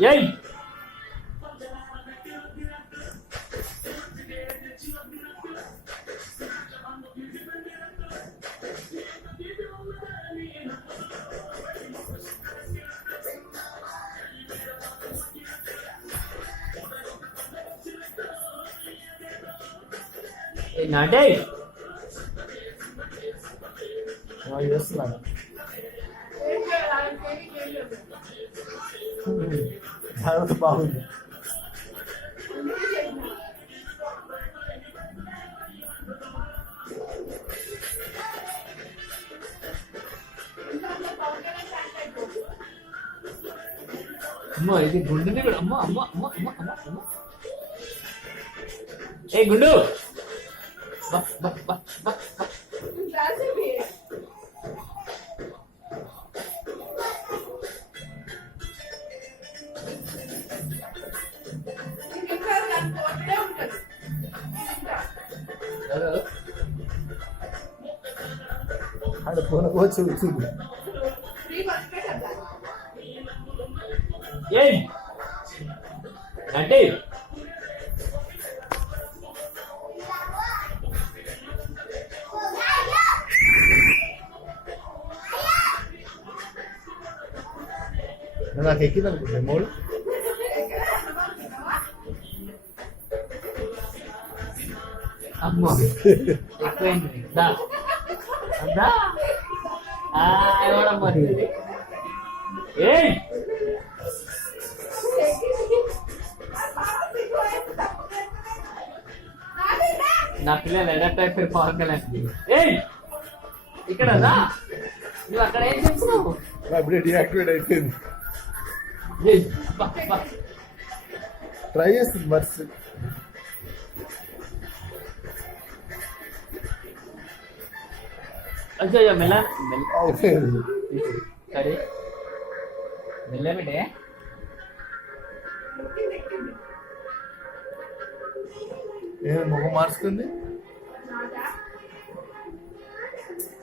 ఏయ్ నాటే చేస్తున్నాను జాగ్రత్త బాగుంది. అమ్మో ఇది గుండుని కూడా అమ్మ అమ్మ అమ్మ అమ్మ అమ్మ అమ్మ ఏ గుండు బా బా బా బా బా. ఆడ పోనకోవచ్చు చూడు. ఏయ్ అంటే నాకు ఎక్కింది అనుకుంటా మూడు. అమ్మో ఎక్కువైంది దా దా ఎవడమ్మా ఏయ్ నా పిల్లలు అడాప్ట్ అయిపోయి పవన్ కళ్యాణ్. ఏయ్ ఇక్కడ రా నువ్వు అక్కడ ఏం చేస్తున్నావు? అప్పుడే డియాక్టివేట్ అయిపోయింది. ఏయ్ అబ్బా అబ్బా ట్రై చేస్తుంది బస్. అయ్యో మెల్ల సరే మెల్ల బిడ్డే ఏమి ముఖం మార్చుకుంది,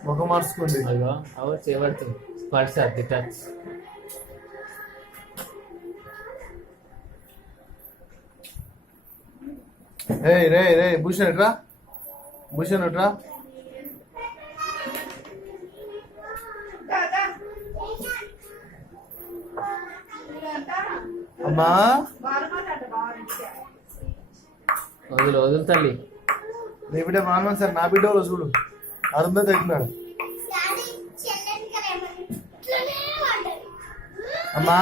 ముఖం మార్చుకుంది. అయ్యో అవ చేయబడుతుంది స్పర్శ ది టచ్. రే రే రే భూషణ్ ఎట్రా, భూషణ్ ఎట్రా. అమ్మా వదులు వదులు తల్లి. నీ బిడ్డ మానవ సార్, నా బిడ్డ వాళ్ళు చూడు అరుందా తగ్గినాడు. అమ్మా